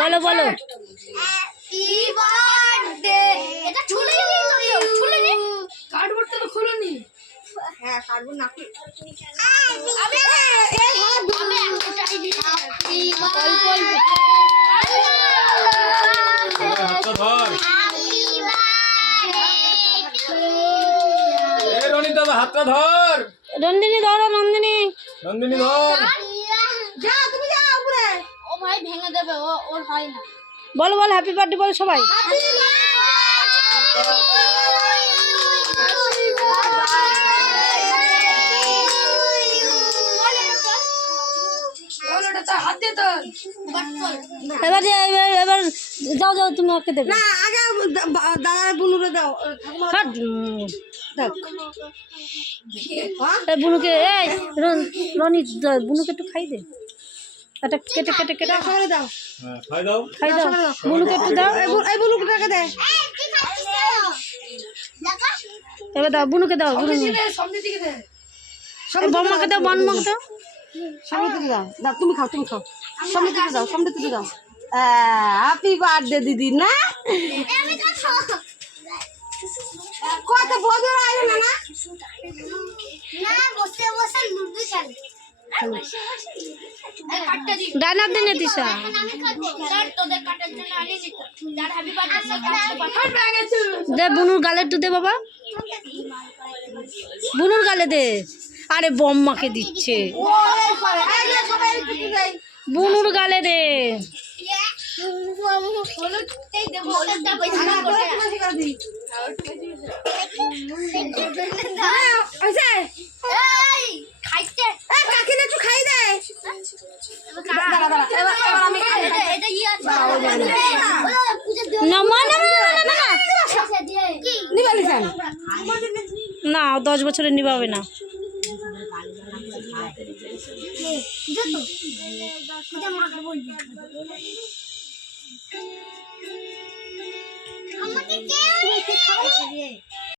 বলো বলো। Happy birthday. এটা ছুলে নি কার্ডবোর্ডটা তো খুলনি। হ্যাঁ কার্ডবোর্ড না আমি একটাই দিই। Happy birthday. হাতটা ধর। এই রনিতা হাতটা ধর। নন্দিনী ধরো, নন্দিনী। নন্দিনী ধর। যা তুমি যা উপরে। ও ভাই ভেঙে দেবে, ওর হয় না। বলো বলো হ্যাপি বার্থডে বলো সবাই। এবার এবার যাও যাও তুমি ওকে দেবে না আগে দাদার বুনুরে দাও। হাট, এই বুনুকে, এই রনি বুনুকে একটু খাই দে। এটা কেটে কেটে কেটে সবাই দাও। হ্যাঁ খাই দাও। খাই দাও, বুনুকে একটু দাও। এই বুনুটাকে দে। এবার দাও বুনুকে দাও, বুনু সামনের দিকে দে। বম্মাকে দাও, বম্মাকে দাও। সামনের দিকে দাও। দাও তুমি খাও, তুমি খাও। সামনের দিকে দাও, সামনের দিকে দাও। হ্যাপি বার্থডে দিদি না। কত বদল আইলো না না। না বসে বসে লুডু খেলে। ডাইনার দিনে দিশা দে বুনুর গালে একটু দে বাবা, বুনুর গালে দে। আরে বম্মাকে দিচ্ছে, বুনুর গালে দে। না 10 বছরের নিবাবে না। আমাকে